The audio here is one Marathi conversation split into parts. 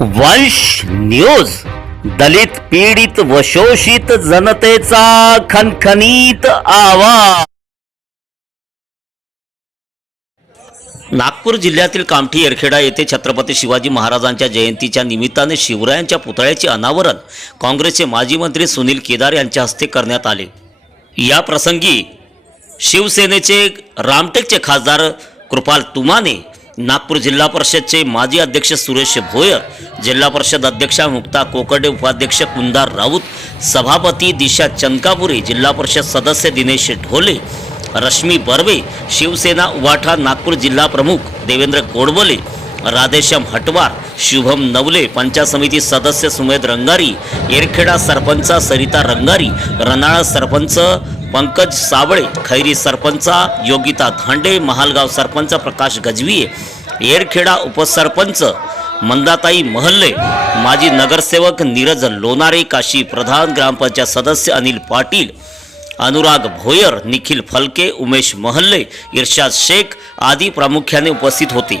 वंश न्यूज दलित पीडित व शोषित जनतेचा खनखनीत आवाज. नागपूर जिल्ह्यातील कामठी एरखेडा येथे छत्रपती शिवाजी महाराजांच्या जयंतीच्या निमित्ताने शिवरायांच्या पुतळ्याचे अनावरण काँग्रेसचे माजी मंत्री सुनील केदार यांच्या हस्ते करण्यात आले. या प्रसंगी शिवसेनेचे रामटेकचे खासदार कृपाल तुमाने नागपूर जिल्हा परिषदचे माजी अध्यक्ष सुरेश भोयर जिल्हा परिषद अध्यक्षा मुक्ता कोकडे उपाध्यक्ष कुंदार राऊत सभापती दिशा चंदकापुरे जिल्हा परिषद सदस्य दिनेश ढोले रश्मी बर्वे शिवसेना उवाठा नागपूर जिल्हा प्रमुख देवेंद्र गोडबोले राधेश्याम हटवार शुभम नवले पंचायत समिती सदस्य सुमेध रंगारी येरखेडा सरपंच सरिता रंगारी रनाळा सरपंच पंकज सावळे खैरी सरपंचा योगिता धांडे महालगाव सरपंच प्रकाश गजविये एरखेडा उपसरपंच मंदाताई महल्ले माजी नगरसेवक नीरज लोणारे काशी प्रधान ग्रामपंचायत सदस्य अनिल पाटील अनुराग भोयर निखिल फलके उमेश महल्ले इर्शाद शेख आदी प्रामुख्याने उपस्थित होते.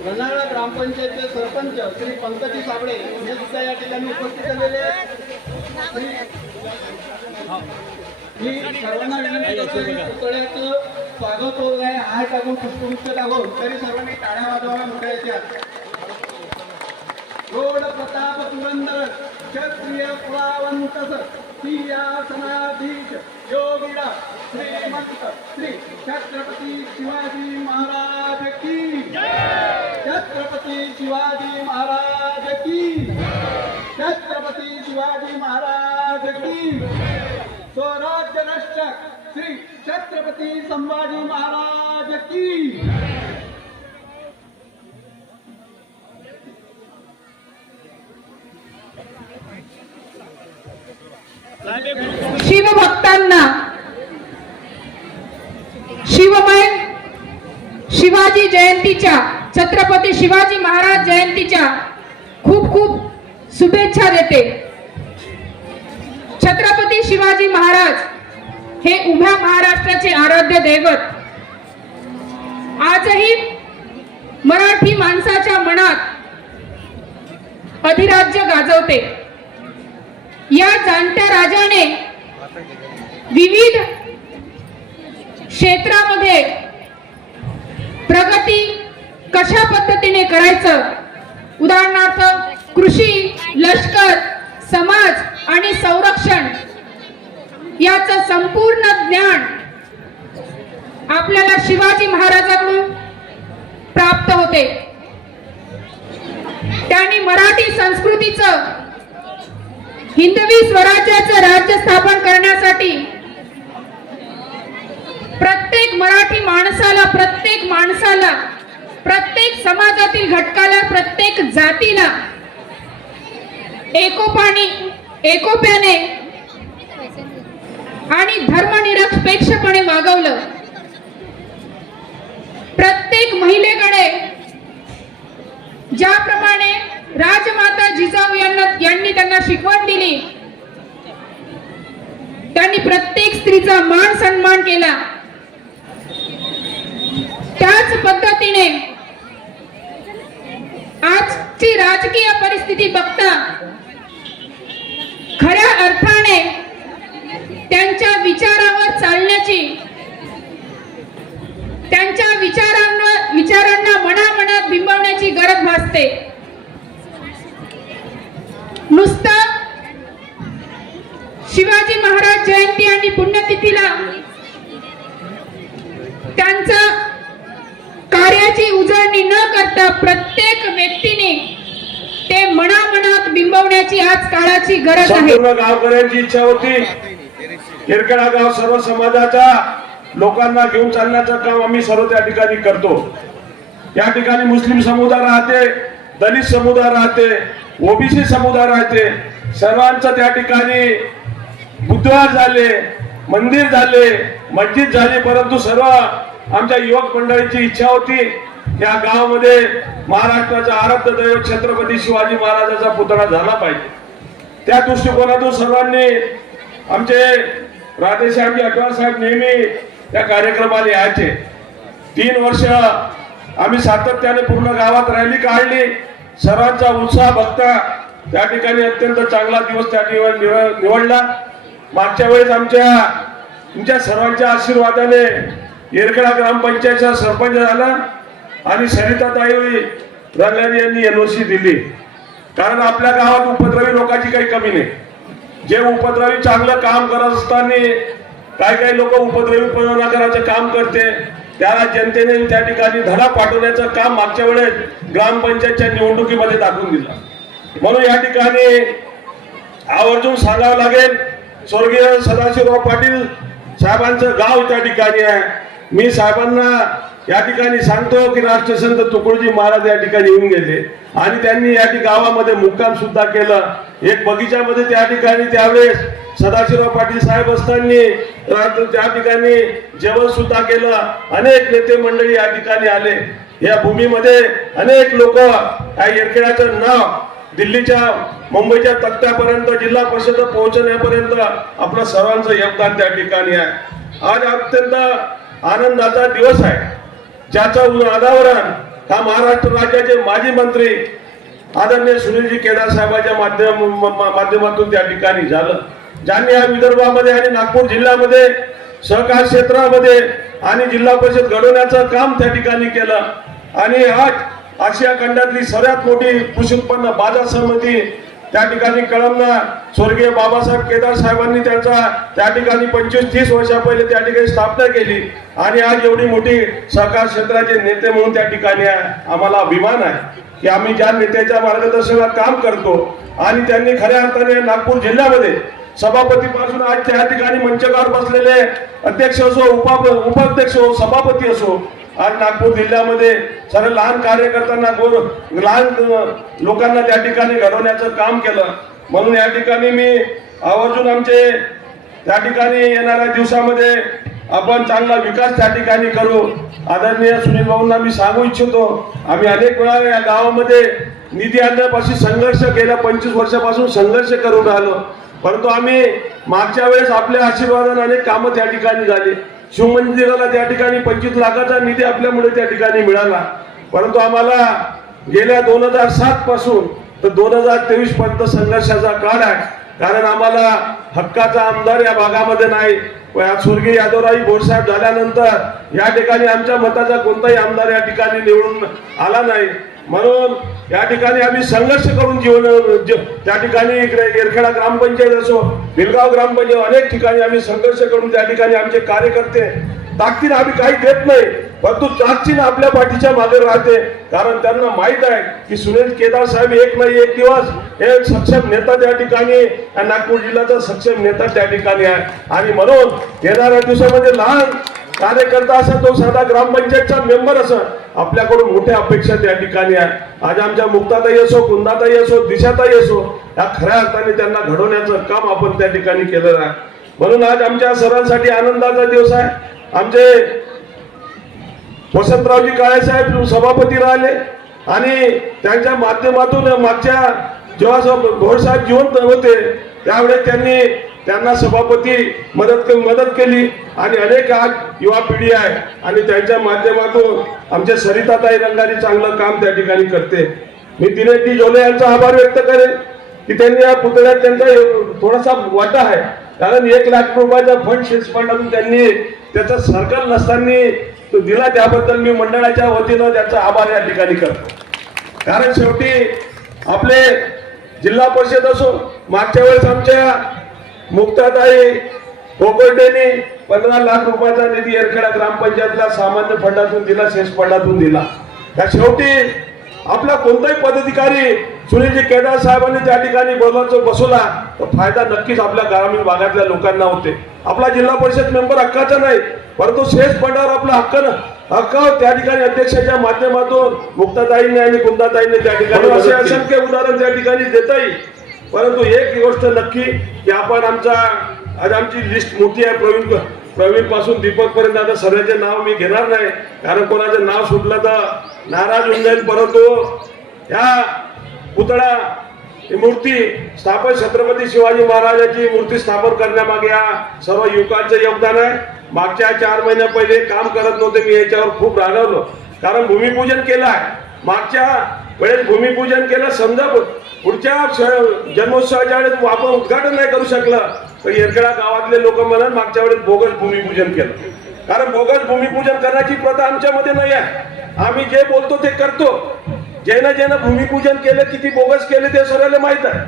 रनाळा ग्रामपंचायतचे सरपंच श्री पंकजी साबळे हे सुद्धा या ठिकाणी उपस्थित झालेले मी सर्वांना विनंती करतो की पुतळ्याचं स्वागत होत आहे हार टाकून पुष्पगुच्छ टाकून तरी सर्वांनी टाळ्या वाजवायला मोठ्या येत्या रोड प्रताप पुरंदर क्षत्रिय पुरावंत सिंहासनाधीश योगिरा श्रीमंत श्री छत्रपती शिवाजी महाराज की छत्रपती शिवाजी महाराज की छत्रपती शिवाजी महाराज की. स्वराज्य रक्षक श्री छत्रपती संभाजी महाराज की. शिवभक्तांना शिवमय शिवाजी जयंतीच्या छत्रपती शिवाजी महाराज जयंतीच्या खूप खूप शुभेच्छा देते. छत्रपती शिवाजी महाराज हे उभ्या महाराष्ट्राचे आराध्य दैवत. आजही मराठी माणसाच्या मनात अधिराज्य गाजवते. या जाणत्या राजाने विविध क्षेत्रामध्ये प्रगती कशा पद्धतीने करायचं? उदाहरणार्थ कृषी लष्कर समाज आणि संरक्षण याचं संपूर्ण ज्ञान आपल्याला शिवाजी महाराजांकडून प्राप्त होते. त्यांनी मराठी संस्कृतीचं हिंदवी स्वराज्याचं राज्य स्थापन करण्यासाठी प्रत्येक मराठी माणसाला प्रत्येक माणसाला प्रत्येक समाजातील घटकाला प्रत्येक जातीला एकोपाने एकोप्याने आणि धर्मनिरपेक्षपणे वागवलं. प्रत्येक महिलेकडे ज्याप्रमाणे राजमाता जिजाऊ यांना यांनी त्यांना शिकवण दिली त्यांनी प्रत्येक स्त्रीचा मान सन्मान केला त्याच पद्धतीने आजची राजकीय परिस्थिती बघता खऱ्या अर्थाने त्यांच्या विचारावर चालण्याची त्यांच्या विचारांना विचारांना मनामनात बिंबवण्याची गरज भासते. नुसतं शिवाजी महाराज जयंती आणि पुण्यतिथीला त्यांचा कार्याची उजळणी न करता प्रत्येक व्यक्तीने ते मनामनात बिंबवण्याची आज काळाची गरज आहे. गावकऱ्यांची इच्छा होती. हिरकडा गाव सर्व समाजाच्या लोकांना घेऊन चालण्याचं काम आम्ही सर्व त्या ठिकाणी करतो. या ठिकाणी मुस्लिम समुदाय राहते दलित समुदाय राहते ओबीसी समुदाय राहते. सर्वांचं त्या ठिकाणी बुधवार झाले मंदिर झाले मस्जिद झाली परंतु सर्व आमच्या युवक मंडळीची इच्छा होती या गावामध्ये महाराष्ट्राचा आराध्य दैवत छत्रपती शिवाजी महाराजाचा पुतळा झाला पाहिजे. त्या दृष्टिकोनातून सर्वांनी आमचे राधेश्यामजी अटवाल साहेब नेहमी त्या कार्यक्रमाला यायचे. तीन वर्ष आम्ही सातत्याने पूर्ण गावात रॅली काढली. सर्वांचा उत्साह बघता त्या ठिकाणी अत्यंत चांगला दिवस त्या ठिकाणी निवडला. मागच्या वेळेस आमच्या तुमच्या सर्वांच्या आशीर्वादाने येरकडा ग्रामपंचायतचा सरपंच झाला आणि सरिताताई रंगारी यांनी एनओसी दिली. कारण आपल्या गावात उपद्रवी लोकांची काही कमी नाही. जे उपद्रवी चांगलं काम करत असताना काही काही लोक उपद्रवीपणा करायचं काम करते त्याला जनतेने त्या ठिकाणी धडा पाठवण्याचं काम मागच्या वेळेस ग्रामपंचायतच्या निवडणुकीमध्ये दाखवून दिलं. म्हणून या ठिकाणी आवर्जून सांगावं लागेल स्वर्गीय सदाशिवराव पाटील साहेबांचं गाव त्या ठिकाणी आहे. मी साहेबांना या ठिकाणी सांगतो की राष्ट्रसंत तुकडोजी महाराज या ठिकाणी येऊन गेले. आणि त्यांनी या ठिकाणी गावामध्ये मुक्काम सुद्धा केलं. एक बगीच्यामध्ये त्या ठिकाणी त्यावेळेस सदाशिवराव पाटील साहेब असताना त्या ठिकाणी जेवण सुद्धा केलं. अनेक नेते मंडळी या ठिकाणी आले. या भूमीमध्ये अनेक लोक या येरखेड्याचं नाव दिल्लीच्या मुंबईच्या तक्त्यापर्यंत जिल्हा परिषद पोहोचण्यापर्यंत आपलं सर्वांचं योगदान त्या ठिकाणी आहे. आज अत्यंत आनंदाचा दिवस आहे. ज्याचं अनावरण हा महाराष्ट्र राज्याचे माजी मंत्री आदरणीय सुनीलजी केदार साहेबांच्या माध्यम माध्यमातून त्या ठिकाणी झालं. ज्यांनी या विदर्भामध्ये आणि नागपूर जिल्ह्यामध्ये सहकार क्षेत्रामध्ये आणि जिल्हा परिषद घडवण्याचं काम त्या ठिकाणी केलं. आणि आज आशिया खंडातली सर्वात मोठी कृषी उत्पन्न बाजार समिती त्या ठिकाणी कळमना स्वर्गीय बाबासाहेब केदार साहेबांनी त्यांचा त्या ठिकाणी पंचवीस तीस वर्षा पहिले त्या ठिकाणी स्थापना केली. आणि आज एवढी मोठी सहकार क्षेत्राचे नेते म्हणून त्या ठिकाणी आहे आम्हाला अभिमान आहे. की आम्ही ज्या नेत्याच्या मार्गदर्शनात काम करतो आणि त्यांनी खऱ्या अर्थाने नागपूर जिल्ह्यामध्ये सभापती पासून आज त्या ठिकाणी मंचकावर बसलेले अध्यक्ष असो उपाध्यक्ष असो सभापती असो आज नागपूर जिल्ह्यामध्ये सर्व लहान कार्यकर्त्यांना गोर लहान लोकांना त्या ठिकाणी घडवण्याचं काम केलं. म्हणून या ठिकाणी मी आवर्जून आमचे त्या ठिकाणी येणाऱ्या दिवसामध्ये आपण चांगला विकास त्या ठिकाणी करू. आदरणीय सुनील भाऊंना मी सांगू इच्छितो आम्ही अनेक वेळा या गावामध्ये निधी आणण्यापासून संघर्ष गेल्या पंचवीस वर्षापासून संघर्ष करून राहिलो. परंतु आम्ही मागच्या वेळेस आपल्या आशीर्वादाने अनेक कामं त्या ठिकाणी झाली. शिवमंदिराला त्या ठिकाणी पंचवीस लाखाचा निधी आपल्यामुळे त्या ठिकाणी मिळाला. परंतु आम्हाला गेल्या दोन हजार सात पासून तर दोन हजार तेवीस पर्यंत संघर्षाचा काळ आहे. कारण आम्हाला हक्काचा आमदार या भागामध्ये नाही. स्वर्गीय यादवराई भोरसाहेब झाल्यानंतर या ठिकाणी आमच्या मताचा कोणताही आमदार या ठिकाणी निवडून आला नाही. म्हणून या ठिकाणी आम्ही संघर्ष करून जीवन त्या ठिकाणी इकडे येरखेडा ग्रामपंचायत असो भिलगाव ग्रामपंचायत अनेक ठिकाणी आम्ही संघर्ष करून त्या ठिकाणी आमचे कार्यकर्ते ताकदीने आम्ही काही देत नाही परंतु ताकदीने आपल्या पाठीच्या मागे राहते. कारण त्यांना माहीत आहे की सुनील केदार साहेब एक नाही एक दिवस एक सक्षम नेता त्या ठिकाणी नागपूर जिल्ह्याचा सक्षम नेता त्या ठिकाणी आहे. आणि म्हणून येणाऱ्या दिवसामध्ये लहान कार्यकर्ता असा तो साधा ग्रामपंचायतचा मेंबर असं आपल्याकडून मोठ्या अपेक्षा त्या ठिकाणी आहे आज आमच्या मुक्ताताई असो कुंदाताई असो दिशाताई असो या खऱ्या अर्थाने त्यांना घडवण्याचं काम आपण त्या ठिकाणी केलेलं आहे. म्हणून आज आमच्या सर्वांसाठी आनंदाचा दिवस आहे. आमचे वसंतरावजी काळेसाहेब सभापती राहिले आणि त्यांच्या माध्यमातून मागच्या जेव्हा घोडसाहेब जिवंत होते त्यावेळेस त्यांनी त्यांना सभापती मदत मदत केली आणि अनेक आज युवा पिढी आहे आणि त्यांच्या माध्यमातून आमच्या सरिताताई रंगारी चांगलं काम त्या ठिकाणी करते. मी दिनेश डी जोले यांचा आभार व्यक्त करेन की त्यांनी या पुतळ्यात त्यांचा थोडासा वाटा आहे. कारण एक लाख रुपयाचा फंड शिल्स फंडातून त्यांनी त्याचा सर्कल नसताना तो दिला त्याबद्दल मी मंडळाच्या वतीनं त्यांचा आभार या ठिकाणी करतो. कारण शेवटी आपले जिल्हा परिषद असो मागच्या वेळेस आमच्या मुक्ताताई कोकर्डेने पंधरा लाख रुपयाचा निधी एरखेडा ग्रामपंचायतला सामान्य फंडातून दिला शेष फंडातून दिला. त्या शेवटी आपला कोणताही पदाधिकारी सुनीलजी केदार साहेबांनी त्या ठिकाणी बोलायचं बसवला तर फायदा नक्कीच आपल्या ग्रामीण भागातल्या लोकांना होते. आपला जिल्हा परिषद मेंबर हक्काचा नाही परंतु शेष फंडावर आपला हक्क हक्क त्या ठिकाणी अध्यक्षाच्या माध्यमातून मुक्ताताईंनी आणि कुंदाताईंनी त्या ठिकाणी असे असंख्य उदाहरण त्या ठिकाणी देता येईल परंतु एक गोष्ट नक्की की आपण आमचा आज आमची लिस्ट मोठी आहे. प्रवीण प्रवीणपासून दीपक पर्यंत आता सगळ्याचे नाव मी घेणार नाही. कारण कोणाचं नाव सुटलं तर नाराज होऊन जाईल. परंतु ह्या पुतळा ही मूर्ती स्थापन छत्रपती शिवाजी महाराजाची मूर्ती स्थापन करण्यामागे या सर्व युवकांचं योगदान आहे. मागच्या चार महिन्या पहिले काम करत नव्हते. मी याच्यावर खूप रागवलो. कारण भूमिपूजन केलं आहे. मागच्या वेळेस भूमिपूजन केलं समजा पुढच्या जन्मोत्सवाच्या वेळेस आपण उद्घाटन नाही करू शकलं तर येरखेडा गावातले लोक म्हणत मागच्या वेळेस बोगस भूमिपूजन केलं. कारण बोगस भूमिपूजन करण्याची प्रथा आमच्यामध्ये नाही आहे. आम्ही जे बोलतो ते करतो. ज्यानं ज्यानं भूमिपूजन केलं किती बोगस केले ते सर्वांना माहीत आहे.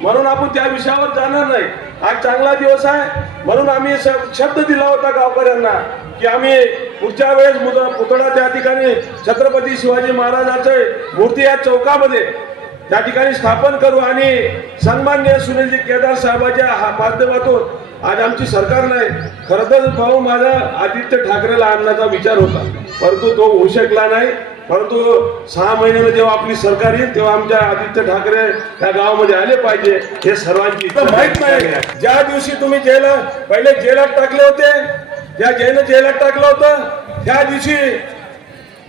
म्हणून आपण त्या विषयावर जाणार नाही. आज चांगला दिवस आहे. म्हणून आम्ही श- शब्द दिला होता गावकऱ्यांना की आम्ही पुढच्या वेळेस पुतळा त्या ठिकाणी छत्रपती शिवाजी महाराजाचे मूर्ती या चौकामध्ये त्या ठिकाणी स्थापन करू आणि सन्मान्य सुनीलजी केदार साहेबाच्या माध्यमातून आज आमची सरकार नाही. खरं तर भाऊ माझा आदित्य ठाकरेला आणण्याचा विचार होता. परंतु तो होऊ शकला नाही. परंतु सहा महिन्यानं जेव्हा आपली सरकार येईल तेव्हा आमच्या आदित्य ठाकरे त्या गावामध्ये आले पाहिजे हे सर्वांची माहीत माहीत नाही. ज्या दिवशी तुम्ही जेला पहिले जेलात टाकले होते ज्या जयनं जेलात टाकलं होतं त्या दिवशी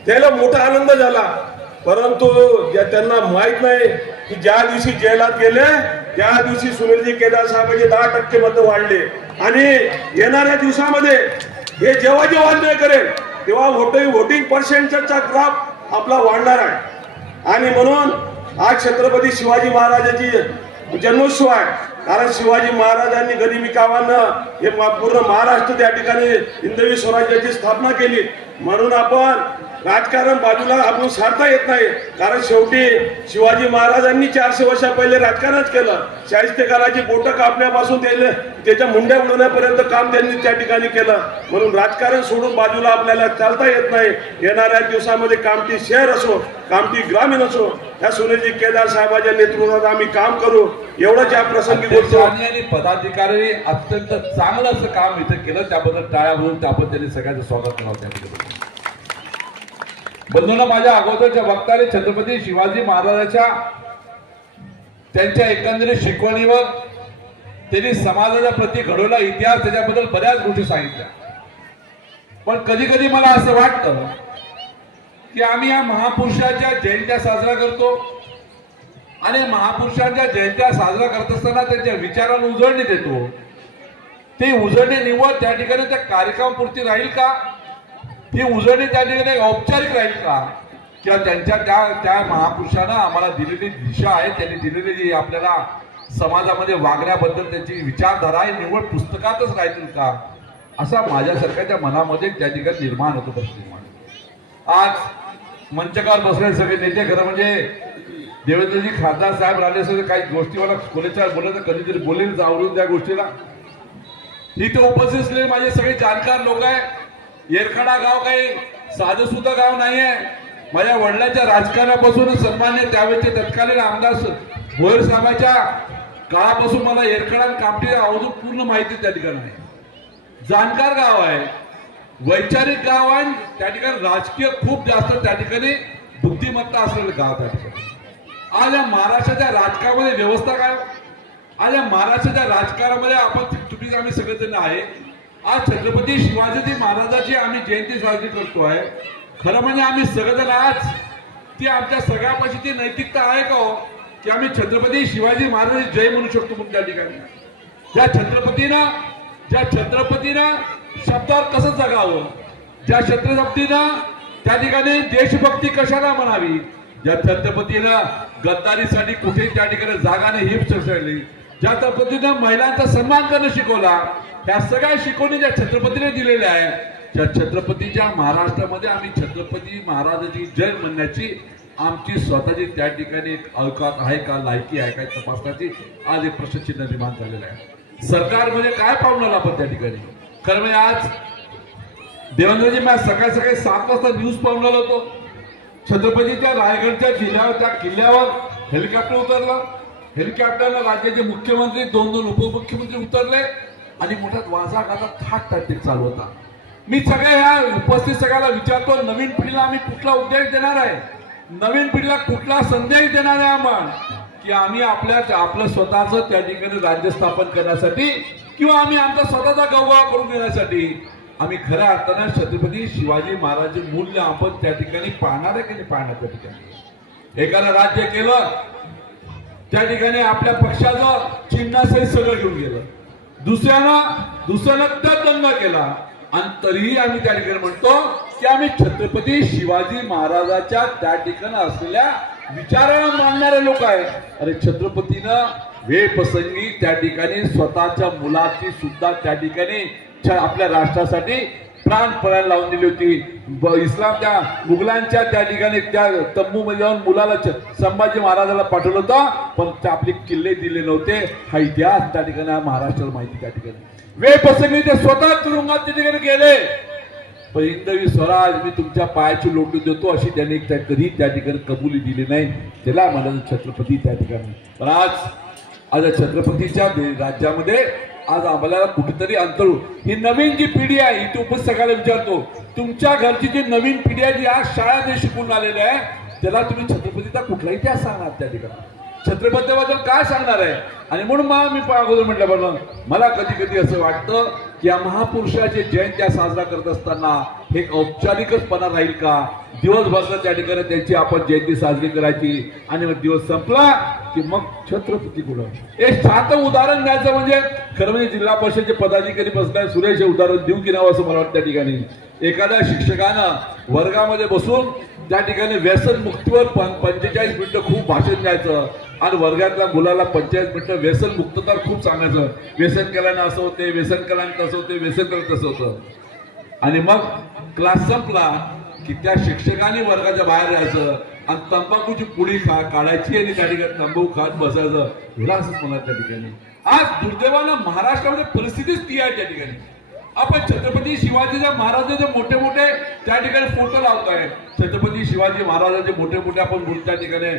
त्याला मोठा आनंद झाला. परंतु ज्या त्यांना माहीत नाही की ज्या दिवशी जेलात गेले त्या दिवशी सुनीलजी केदार साहेबांचे दहा टक्के मत वाढले. आणि येणाऱ्या दिवसामध्ये हे जेव्हा जेव्हा अन्याय करेल तेव्हा व्होटिंग वोटिंग पर्सेंटचा ग्राफ आपला वाढणार आहे. आणि म्हणून आज छत्रपती शिवाजी महाराजांची जन्मोत्सव आहे कारण शिवाजी महाराजांनी गरिबी कावानं हे पूर्ण महाराष्ट्र त्या ठिकाणी हिंदवी स्वराज्याची स्थापना केली. म्हणून आपण राजकारण बाजूला आपण सारता येत नाही. कारण शेवटी शिवाजी महाराजांनी चारशे वर्षा पहिले राजकारणच केलं. शाहिस्तेकाराची बोटं कापण्यापासून त्याला त्याच्या मुंड्या उडवण्यापर्यंत काम त्यांनी त्या ठिकाणी केलं. म्हणून राजकारण सोडून बाजूला आपल्याला चालता येत नाही. येणाऱ्या दिवसामध्ये कामठी शहर असो कामठी ग्रामीण असो या सुनीलजी केदार साहेबांच्या नेतृत्वात आम्ही काम करू. एवढंच या प्रसंगी बोलतो. आणि पदाधिकाऱ्यांनी अत्यंत चांगलं असं काम इथं केलं. त्याबद्दल टाळ्या म्हणून त्याबद्दल त्यांनी सगळ्यांचं स्वागत केलं. त्या ठिकाणी बंधूंना माझ्या अगोदरच्या वक्ताने छत्रपती शिवाजी महाराजांच्या त्यांच्या एकंदरीत शिकवणीवर त्यांनी समाजाच्या प्रती घडवला इतिहास त्याच्याबद्दल बऱ्याच गोष्टी सांगितल्या. पण कधी कधी मला असं वाटतं की आम्ही या महापुरुषाच्या जयंत्या साजरा करतो आणि महापुरुषांच्या जयंत्या साजरा करत असताना त्यांच्या विचाराला उजळणी देतो. ते उजळणी निवड त्या ठिकाणी त्या कार्यक्रमापुरती राहील का? ती उजळणी त्या ठिकाणी औपचारिक राहील का? किंवा त्यांच्या त्या त्या महापुरुषानं आम्हाला दिलेली दिशा आहे त्यांनी दिलेली जी आपल्याला समाजामध्ये वागण्याबद्दल त्यांची विचारधारा आहे निवड पुस्तकातच राहतील का? असा माझ्यासारख्याच्या मनामध्ये त्या ठिकाणी निर्माण होतो प्रश्न निर्माण आज मंचकावर बसलेले सगळे नेते खरं म्हणजे देवेंद्रजी खासदार साहेब राहिले असेल काही गोष्टी मला खोलेच्या बोलत तर कधीतरी बोलेल जावरून त्या गोष्टीला. इथे उपस्थित असलेले माझे सगळे जाणकार लोक आहे येरखाडा गाव काही साधं सुद्धा गाव नाही आहे माझ्या वडिलांच्या राजकारणापासून सन्मान्य त्यावेळेचे तत्कालीन आमदार भोयर साहेबांच्या काळापासून मला येरखडा कामठी अजून पूर्ण माहिती त्या ठिकाणी आहे. जाणकार गाव आहे. वैचारिक गाव आहे. त्या ठिकाणी राजकीय खूप जास्त त्या ठिकाणी बुद्धिमत्ता असलेलं गाव त्या ठिकाणी. आज या महाराष्ट्राच्या राजकारणामध्ये व्यवस्था काय? आज या महाराष्ट्राच्या राजकारणामध्ये आपण चुकीचं आम्ही सगळेजण आहे. आज छत्रपती शिवाजी महाराजाची आम्ही जयंती साजरी करतो आहे. खरं म्हणजे आम्ही सगळेजण आज ती आमच्या सगळ्यापाशी ती नैतिकता आहे का हो? की आम्ही छत्रपती शिवाजी महाराज जय म्हणू शकतो म्हणून त्या ठिकाणी. ज्या छत्रपतीनं ज्या छत्रपतीनं शब्दावर कसं जगावं? ज्या छत्रपतीनं त्या ठिकाणी देशभक्ती कशाला म्हणावी? ज्या छत्रपतीनं गद्दारीसाठी कुठे त्या ठिकाणी जागाने हिप ही ज्या छत्रपतीनं महिलांचा सन्मान करणं शिकवला? त्या सगळ्या शिकवणी ज्या छत्रपतीने दिलेल्या आहे त्या छत्रपतीच्या महाराष्ट्रामध्ये आम्ही छत्रपती महाराजाची जय म्हणण्याची आमची स्वतःची त्या ठिकाणी एक आहे का लायकी आहे का तपासण्याची आज एक प्रश्नचिन्ह निर्माण झालेलं आहे. सरकारमध्ये म्हणजे काय पाहुणार आपण त्या ठिकाणी? खरं म्हणजे आज देवेंद्रजी मी सकाळी सकाळी सात वाजता न्यूज पाहुणार होतो. छत्रपतीच्या रायगडच्या जिल्ह्यावर त्या किल्ल्यावर हेलिकॉप्टर उतरलं. हेलिकॉप्टरला राज्याचे मुख्यमंत्री दोन दोन उपमुख्यमंत्री उतरले. आणि मोठा वाजा गाजा थाट टाकते चालू होता. मी सगळ्या ह्या उपस्थित सगळ्याला विचारतो नवीन पिढीला आम्ही कुठला उद्देश देणार आहे? नवीन पिढीला कुठला संदेश देणार आहे आपण की आम्ही आपल्या आपलं स्वतःचं त्या ठिकाणी राज्य स्थापन करण्यासाठी किंवा आम्ही आमचा स्वतःचा गौरव करून घेण्यासाठी. आम्ही खऱ्या अर्थानं छत्रपती शिवाजी महाराजचे मूल्य आपण त्या ठिकाणी पाहणार आहे की नाही पाहणार त्या ठिकाणी? एकानं राज्य केलं त्या ठिकाणी आपल्या पक्षाचं चिन्हासहित सगळं घेऊन गेलं. दुसऱ्यानं दुसऱ्यानं दंग केला. आणि तरीही आम्ही त्या ठिकाणी म्हणतो की आम्ही छत्रपती शिवाजी महाराजाच्या त्या ठिकाणी असलेल्या विचारांना मानणारे लोक आहे अरे छत्रपतीनं हे प्रसंगी त्या ठिकाणी स्वतःच्या मुलाची सुद्धा त्या ठिकाणी आपल्या राष्ट्रासाठी प्राण पणाला लावून दिली होती. इस्लामच्या मुघलांच्या त्या ठिकाणी त्या तंबूमध्ये जाऊन मुलाला संभाजी महाराजाला पाठवलं होतं पण ते आपले किल्ले दिले नव्हते. हा इतिहास त्या ठिकाणी महाराष्ट्राला माहिती त्या ठिकाणी. वेळ प्रसंगी ते स्वतः तुरुंगात त्या ठिकाणी गेले. पण हिंदवी स्वराज मी तुमच्या पायाची लोटून देतो अशी त्यांनी त्या कधी त्या ठिकाणी कबुली दिली नाही. त्याला म्हणायचं छत्रपती त्या ठिकाणी. पण आज आज छत्रपतीच्या दे- राज्यामध्ये आज आम्हाला कुठेतरी अंतरू ही नवीन जी पिढी आहे ही उपस्थित सगळ्याला विचारतो तुमच्या घरची जी नवीन पिढी आहे जी आज शाळेत शिकून आलेली आहे त्याला तुम्ही छत्रपतीचा कुठला इतिहास सांगणार त्या ठिकाणी. छत्रपतीबद्दल काय सांगणार आहे? आणि म्हणून मग मी अगोदर म्हटलं बघ मला कधी कधी असं वाटतं की या महापुरुषाचे जयंत्या साजरा करत असताना हे एक औपचारिकचपणा राहील का? दिवसभर त्या ठिकाणी त्यांची आपण जयंती साजरी करायची आणि मग दिवस संपला की मग छत्रपती कुठं? एक साधं उदाहरण द्यायचं म्हणजे खरं म्हणजे जिल्हा परिषदचे पदाधिकारी बसताय सुरेश हे उदाहरण देऊ की नाव असं मला वाटतं त्या ठिकाणी. एखाद्या शिक्षकानं वर्गामध्ये बसून त्या ठिकाणी व्यसन मुक्तीवर पंचेचाळीस मिनिटं खूप भाषण द्यायचं. आणि वर्गातल्या मुलाला पंचेचाळीस मिनिटं व्यसन मुक्तता खूप सांगायचं. व्यसन केल्यानं असं होते व्यसन केल्यानं तसं होते व्यसन केलं तसं होतं. आणि मग क्लास संपला की त्या शिक्षकांनी वर्गाच्या बाहेर यायचं. आणि तंबाखूची पुडी खा काढायची आणि त्या ठिकाणी तंबाखू खात बसायचं. हिला असंच म्हणा त्या ठिकाणी. आज दुर्दैवानं महाराष्ट्रामध्ये परिस्थितीच ती आहे त्या ठिकाणी. आपण छत्रपती शिवाजीच्या महाराजांचे मोठे मोठे त्या ठिकाणी फोटो लावतोय. छत्रपती शिवाजी महाराजांचे मोठे मोठे आपण त्या ठिकाणी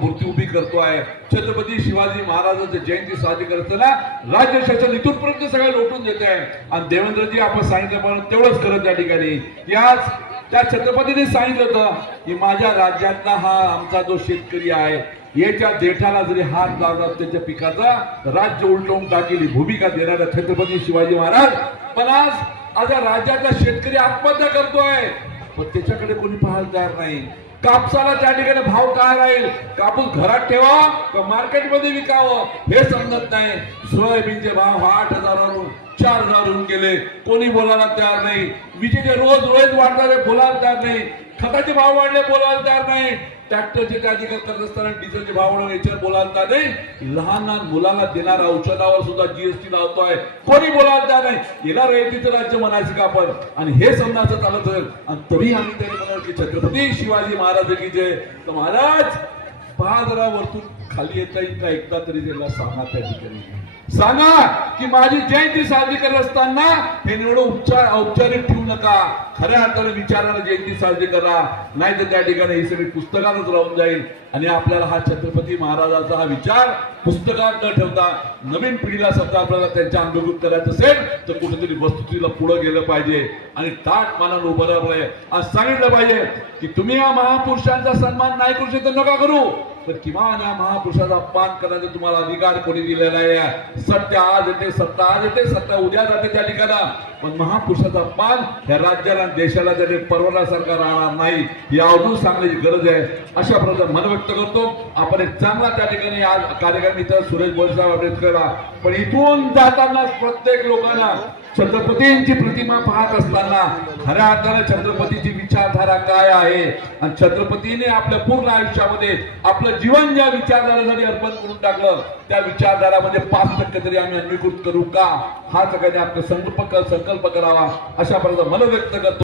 मूर्ती उभी करतो आहे छत्रपती शिवाजी महाराजांचं जयंती साजरी करताना राज्य शासन इथूनपर्यंत सगळं लोटून देत आहे आणि देवेंद्रजी आपण सांगितलं तेवढंच करत त्या ठिकाणी. याच त्या छत्रपतीने सांगितलं होतं की माझ्या राज्यातला हा आमचा जो शेतकरी आहे याच्या देठाला जरी हात लावला त्याच्या पिकाचा राज्य उलटवून टाकेल भूमिका देणारा छत्रपती शिवाजी महाराज. पण आज आज राज्याचा शेतकरी आत्महत्या करतोय. पण त्याच्याकडे कोणी पाहायला तयार नाही. कापसाला त्या ठिकाणी भाव काय राहील? कापूस घरात ठेवा का मार्केटमध्ये विकावं? हे समजत नाही. सोयाबीनचे भाव आठ हजारावरून चार हजारहून गेले. कोणी बोलायला तयार नाही. विजेचे रोज रोज वाढणारे बोलायला तयार नाही. खताचे भाव वाढले बोलायला तयार नाही. ट्रॅक्टरचे त्या ठिकाणी करत असताना डिझेलचे भाव वाढवून याच्यावर बोलायला नाही. लहान लहान मुलांना देणाऱ्या औषधावर सुद्धा जीएसटी लावतोय. कोणी बोलायला नाही. याला रयतीचं राज्य म्हणायचं का आपण? आणि हे समजायचं चालत असेल आणि तरी आम्ही त्याने म्हणाल की छत्रपती शिवाजी महाराज की जय. तर महाराज पहा जरा वरतून खाली येता येईल का एकदा तरी त्याला सांगा त्या ठिकाणी. सांगा की माझी जयंती साजरी करत असताना हे निवड उपचार औपचारिक ठेवू नका. खऱ्या अर्थाने विचाराने जयंती साजरी करा. नाही तर त्या ठिकाणी ही सगळी पुस्तकातच राहून जाईल. आणि आपल्याला हा छत्रपती महाराजाचा हा विचार पुस्तकात न ठेवता नवीन पिढीला सध्या आपल्याला त्यांच्या अंगभूत करायचं असेल तर कुठेतरी वस्तुस्थितीला पुढे गेलं पाहिजे. आणि ताट मानानं उभं राहिलं पाहिजे. आज सांगितलं पाहिजे की तुम्ही या महापुरुषांचा सन्मान नाही करू शकत नका करू. तर किमान या महापुरुषाचा अपमान करण्याचा तुम्हाला अधिकार कोणी दिलेला आहे सत्य आज येते सत्ता आज येते सत्ता उद्या जाते त्या ठिकाणा. पण महापुरुषाचा मान ह्या राज्याला देशाला त्याने परवडण्यासारखा राहणार नाही ही अजून सांगण्याची गरज आहे. अशा प्रकारचं मन व्यक्त करतो. आपण एक चांगला त्या ठिकाणी आज कार्यक्रम इथं सुरेश बोरसाहेब आंबेडकरला. पण इथून जाताना प्रत्येक लोकांना छत्रपतींची प्रतिमा पाहत असताना खऱ्या अर्थानं छत्रपतीची विचारधारा काय आहे? आणि छत्रपतीने आपल्या पूर्ण आयुष्यामध्ये आपलं जीवन ज्या विचारधारेसाठी अर्पण करून टाकलं त्या विचारधारामध्ये म्हणजे पाच टक्के तरी आम्ही अंगीकृत करू का? हा सगळ्यांनी आपलं संकल्प कर- संकल्प करावा अशा प्रकारचं मन व्यक्त करतो.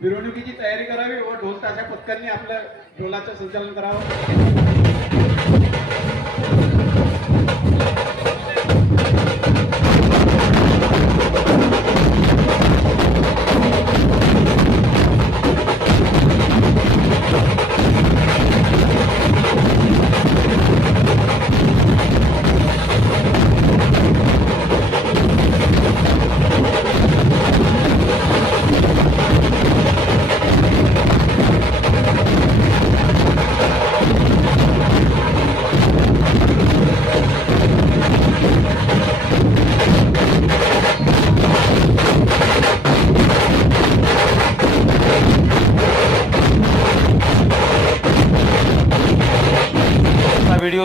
मिरवणुकीची तयारी करावी व ढोल ताशा पथकांनी आपल्या ढोलाचं संचालन करावं.